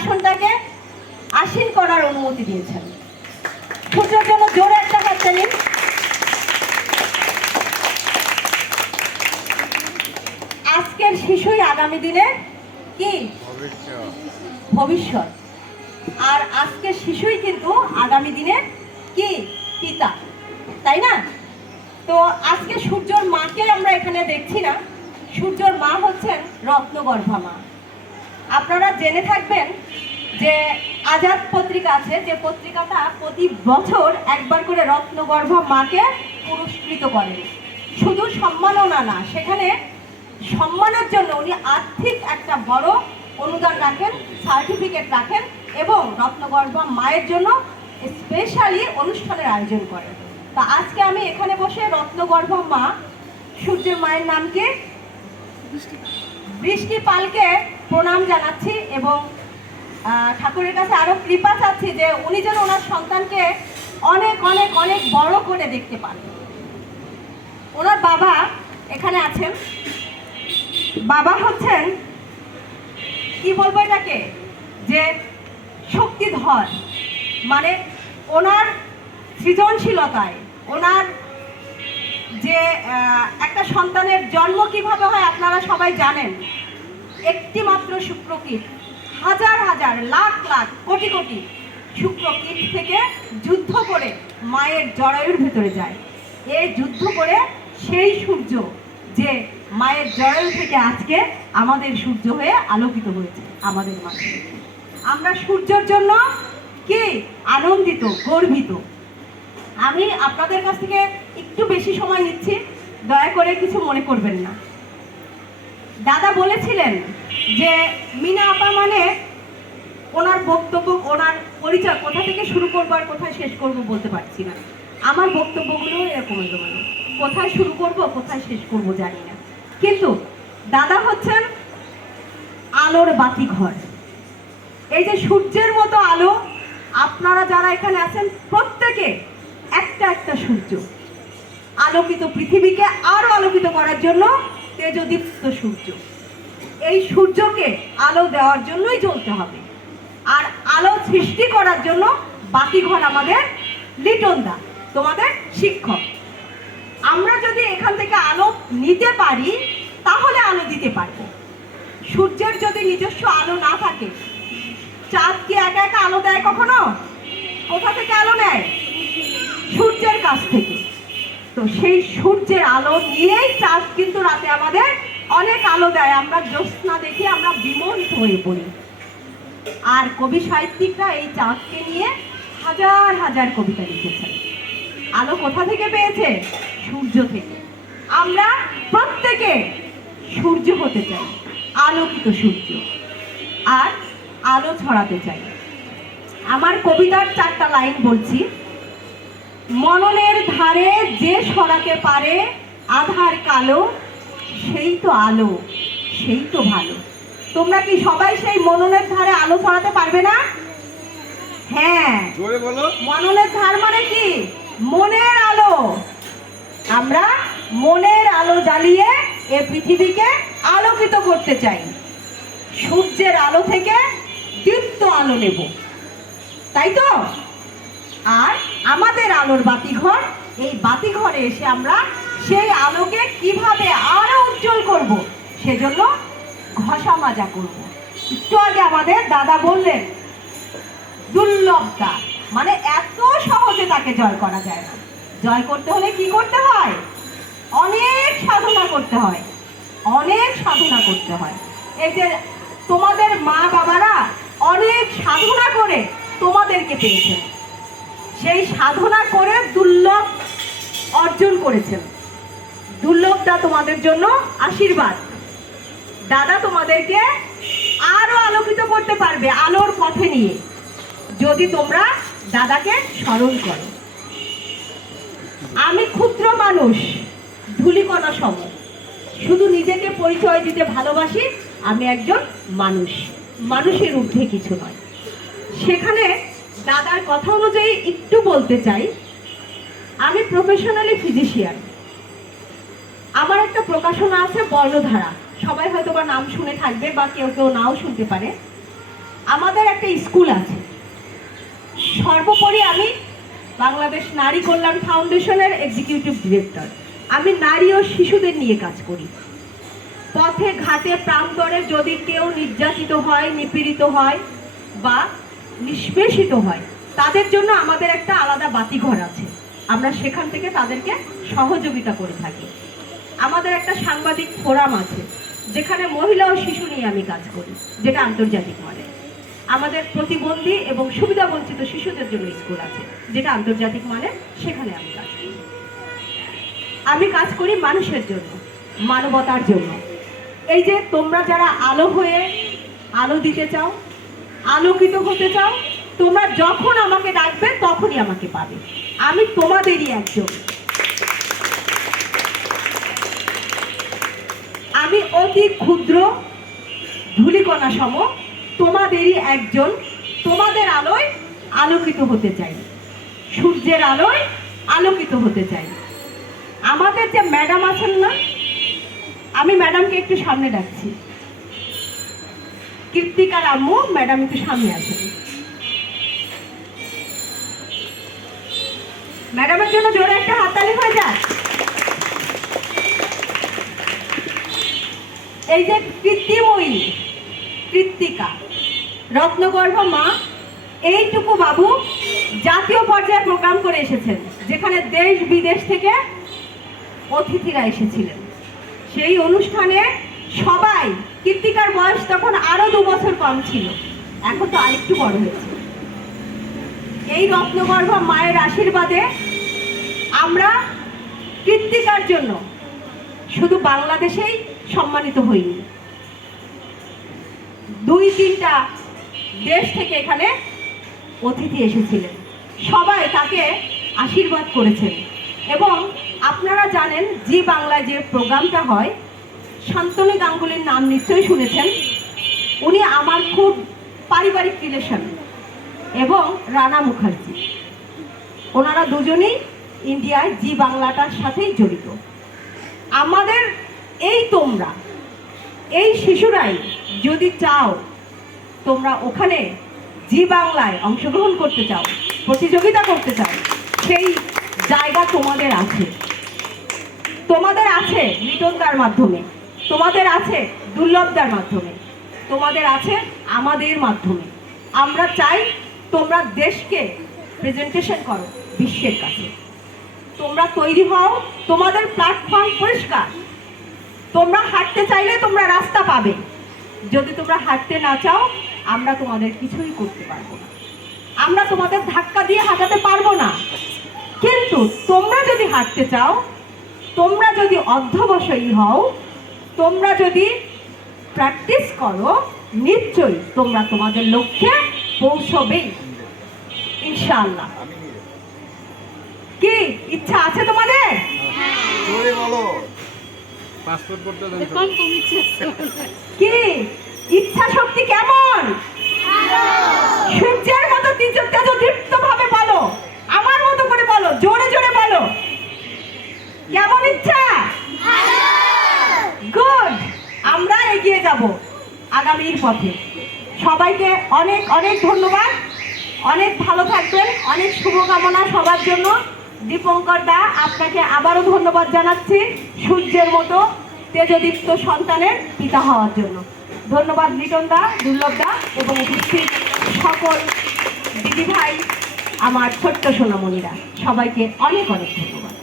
আসনটাকে আসীন করার অনুমতি দিয়েছেন। সূর্যের জন্য জোরে একটা হাততালি। আজকের শিশুই আগামী দিনের কি ভবিষ্যৎ, আর আজকের শিশুই কিন্তু আগামী দিনের কি পিতা, তাই না? তো আজকে সূর্যর মাকে আমরা এখানে দেখছি না। সূর্যর মা হচ্ছেন রত্নগর্ভা মা। আপনারা জেনে থাকবেন যে আজাদ পত্রিকা আছে, যে পত্রিকাটা প্রতি বছর একবার করে রত্নগর্ভা মাকে পুরস্কৃত করেন। শুধু সম্মাননা না, সেখানে সম্মানের জন্য উনি আর্থিক একটা বড় অনুদান রাখেন, সার্টিফিকেট রাখেন এবং রত্নগর্ভা মায়ের জন্য স্পেশালি অনুষ্ঠানের আয়োজন করেন। তা আজকে আমি এখানে বসে রত্নগর্ভা মা সূর্যের মায়ের নাম কি বৃষ্টি পালকে প্রণাম জানাচ্ছি এবং ঠাকুরের কাছে আরো কৃপা চাচ্ছি যে উনি যেন ওনার সন্তানকে অনেক অনেক অনেক বড় করে দেখতে পান। ওনার বাবা এখানে আছেন। বাবা হচ্ছেন কি বলবো এটাকে, যে শক্তিধর, মানে ওনার সৃজনশীলতায়, ওনার যে একটা সন্তানের জন্ম কিভাবে হয় আপনারা সবাই জানেন। একটি মাত্র শুক্রকীট হাজার হাজার লাখ লাখ কোটি কোটি শুক্রকীট থেকে যুদ্ধ করে মায়ের জরায়ুর ভেতরে যায়। এই যুদ্ধ করে সেই সূর্য যে মায়ের জরায়ু থেকে আজকে আমাদের সূর্য হয়ে আলোকিত হয়েছে আমাদের মাঝে। আমরা সূর্যের জন্য কি আনন্দিত, গর্বিত। আমি আপনাদের কাছ থেকে একটু বেশি সময় নিচ্ছি, দয়া করে কিছু মনে করবেন না। দাদা বলেছিলেন যে মিনা আপা মানে ওনার বক্তব্য, ওনার পরিচয় কোথা থেকে শুরু করবো আর কোথায় শেষ করবো বলতে পারছি না। আমার বক্তব্যগুলো এরকম এলোমেলো, কোথায় শুরু করব কোথায় শেষ করব জানি না। কিন্তু দাদা হচ্ছেন আলোর বাতিঘর। এই যে সূর্যের মতো আলো, আপনারা যারা এখানে আছেন প্রত্যেকে একটা একটা সূর্য। আলোকিত পৃথিবীকে আরো আলোকিত করার জন্য তেজদীপ্ত সূর্য। এই সূর্যকে আলো দেওয়ার জন্যই জ্বলতে হবে, আর আলো সৃষ্টি করার জন্য বাতিঘর আমাদের লিটন দা, তোমাদের শিক্ষক। আমরা যদি এখান থেকে আলো নিতে পারি তাহলে আলো দিতে পারবো। সূর্যের যদি নিজস্ব আলো না থাকে, চাঁদ কি একা একা আলো দেয় কখনো? কোথা থেকে আলো নেয়? সূর্যের কাছ থেকে। তো সেই সূর্যের আলো নিয়েই চাঁদ কিন্তু রাতে আমাদের অনেক আলো দেয়। আমরা জ্যোৎস্না দেখি আমরা বিমোহিত হয়ে পড়ি। আর কবি সাহিত্যিকরা এই চাঁদকে নিয়ে হাজার হাজার কবিতা লিখেছেন। আলো কোথা থেকে পেয়েছে? সূর্য থেকে। আমরা প্রত্যেকে সূর্য হতে চাই, আলোকিত সূর্য, আর আলো ছড়াতে চাই। আমার কবিতার 4টা লাইন বলছি। মননের ধারে যে সরাতে পারে আধার কালো, সেই তো আলো, সেই তো ভালো। তোমরা কি সবাই সেই মননের ধারে আলো ছড়াতে পারবে না? হ্যাঁ, জোরে বলো। মননের ধার মানে কি? মনের আলো। আমরা মনের আলো জ্বালিয়ে এই পৃথিবীকে আলোকিত করতে চাই। সূর্যের আলো থেকে দীপ্ত আলো নেব, তাই তো? আর আমাদের আলোর বাতিঘর, এই বাতিঘরে এসে আমরা সেই আলোকে কিভাবে আরো উজ্জ্বল করব, সেজন্য ঘষা মাজা করব। একটু আগে আমাদের দাদা বললেন দুর্লভতা, মানে এত সহজে তাকে জয় করা যায় না। জয় করতে হলে কি করতে হয়? অনেক সাধনা করতে হয়, অনেক সাধনা করতে হয়। এই যে তোমাদের মা বাবারা অনেক সাধনা করে তোমাদেরকে পেয়েছেন, সেই সাধনা করে দুর্লভ অর্জন করেছেন। দুর্লভটা তোমাদের জন্য আশীর্বাদ। দাদা তোমাদেরকে আরো আলোকিত করতে পারবে আলোর পথে নিয়ে, যদি তোমরা দাদাকে স্মরণ করো। আমি ক্ষুদ্র মানুষ, ধূলিকণা সম, শুধু নিজেকে পরিচয় দিতে ভালোবাসি। আমি একজন মানুষ, মানুষের ঊর্ধ্বে কিছু নয়। সেখানে দাদার কথা অনুযায়ী একটু বলতে চাই, আমি প্রফেশনালি ফিজিশিয়ান। আমার একটা প্রকাশনা আছে বর্ণধারা, সবাই হয়তো বা নাম শুনে থাকবে বা কেউ কেউ নাও শুনতে পারে। আমাদের একটা স্কুল আছে। সর্বোপরি আমি বাংলাদেশ নারী কল্যাণ ফাউন্ডেশনের এক্সিকিউটিভ ডিরেক্টর। আমি নারী ও শিশুদের নিয়ে কাজ করি। পথে ঘাটে প্রান্তরে যদি কেউ নির্যাতিত হয়, নিপীড়িত হয় বা নিষ্পেষিত হয়, তাদের জন্য আমাদের একটা আলাদা বাতিঘর আছে। আমরা সেখান থেকে তাদেরকে সহযোগিতা করে থাকি। আমাদের একটা সাংবাদিক ফোরাম আছে, যেখানে মহিলা ও শিশু নিয়ে আমি কাজ করি, যেটা আন্তর্জাতিক মানে। আমাদের প্রতিবন্ধী এবং সুবিধাবঞ্চিত শিশুদের জন্য স্কুল আছে, যেটা আন্তর্জাতিক মানে, সেখানে আমি কাজ করি। আমি কাজ করি মানুষের জন্য, মানবতার জন্য। এই যে তোমরা যারা আলো হয়ে আলো দিতে চাও, আলোকিত হতে চাও, তোমরা যখন আমাকে ডাকবে তখনই আমাকে পাবে। আমি তোমাদেরই একজন। আমি অতি ক্ষুদ্র ধূলিকণা সম তোমাদেরই একজন। তোমাদের আলোয় আলোকিত হতে চাই, সূর্যের আলোয় আলোকিত হতে চাই। আমাদের যে ম্যাডাম আছেন না, আমি ম্যাডামকে একটু সামনে ডাকছি। কৃত্তিকার আম্মু, ম্যাডাম একটু সামনে আসেন। ম্যাডামের জন্য জোরে একটা হাততালি হয়ে যাক। এই যে কৃত্তিময়ী, কৃত্তিকা, রত্নগর্ভ মা, এইটুকু বাবু জাতীয় পর্যায়ে প্রোগ্রাম করে এসেছেন, যেখানে দেশ বিদেশ থেকে অতিথিরা এসেছিলেন। সেই অনুষ্ঠানে সবাই, কৃত্তিকার বয়স তখন আরো 2 বছর কম ছিল, এখন তো আরেকটু বড় হয়েছে। এই রত্নগর্ভ মায়ের আশীর্বাদে আমরা কৃত্তিকার জন্য শুধু বাংলাদেশেই সম্মানিত হইনি, 2-3টা দেশ থেকে এখানে অতিথি এসেছিলেন। সবাই তাকে আশীর্বাদ করেছেন। এবং আপনারা জানেন, জি বাংলায় যে প্রোগ্রামটা হয়, শান্তনু গাঙ্গুলির নাম নিশ্চয়ই শুনেছেন। উনি আমার খুব পারিবারিক রিলেশন, এবং রানা মুখার্জি, ওনারা দুজনেই ইন্ডিয়ায় জি বাংলাটার সাথেই জড়িত। আমাদের এই তোমরা, এই শিশুরাই যদি চাও, তোমরা ওখানে জি বাংলায় অংশগ্রহণ করতে চাও, প্রতিযোগিতা করতে চাও, সেই জায়গা তোমাদের আছে। তোমাদের আছে লিটনদার মাধ্যমে, তোমাদের আছে দুর্লভদার মাধ্যমে, তোমাদের আছে আমাদের মাধ্যমে। আমরা চাই তোমরা দেশকে প্রেজেন্টেশন করো বিশ্বের কাছে। তোমরা তৈরি হও, তোমাদের প্ল্যাটফর্ম পরিষ্কার। তোমরা হাঁটতে চাইলে তোমরা রাস্তা পাবে, যদি তোমরা হাঁটতে না চাও, আমরা তোমাদের কিছুই করতে পারবো না। আমরা তোমাদের ধাক্কা দিয়ে হাঁটাতে পারবো না। কিন্তু তোমরা যদি হাঁটতে চাও, তোমরা যদি অধ্যবসায়ী হও, তোমরা যদি প্র্যাকটিস করো, নিশ্চয়ই তোমরা তোমাদের লক্ষ্যে পৌঁছবেই ইনশাআল্লাহ। কি ইচ্ছা আছে তোমাদের? কি ইচ্ছা শক্তি কেমন? সূর্যের মতো দীপ্ত ভাবে বলো, আমার মতো করে বলো, জোরে জোরে বলো। কেমন ইচ্ছা? গুড। আমরা এগিয়ে যাব আগামীর পথে। সবাইকে অনেক অনেক ধন্যবাদ। অনেক ভালো থাকবেন। অনেক শুভকামনা সবার জন্য। দীপঙ্কর দা, আপনাকে আবারও ধন্যবাদ জানাচ্ছি সূর্যের মতো তেজদীপ্ত সন্তানের পিতা হওয়ার জন্য। ধন্যবাদ লিটন দা, দুর্লভ দা এবং উপস্থিত সকল দিদি ভাই, আমার ছোট্ট সোনামণিরা, সবাইকে অনেক অনেক ধন্যবাদ।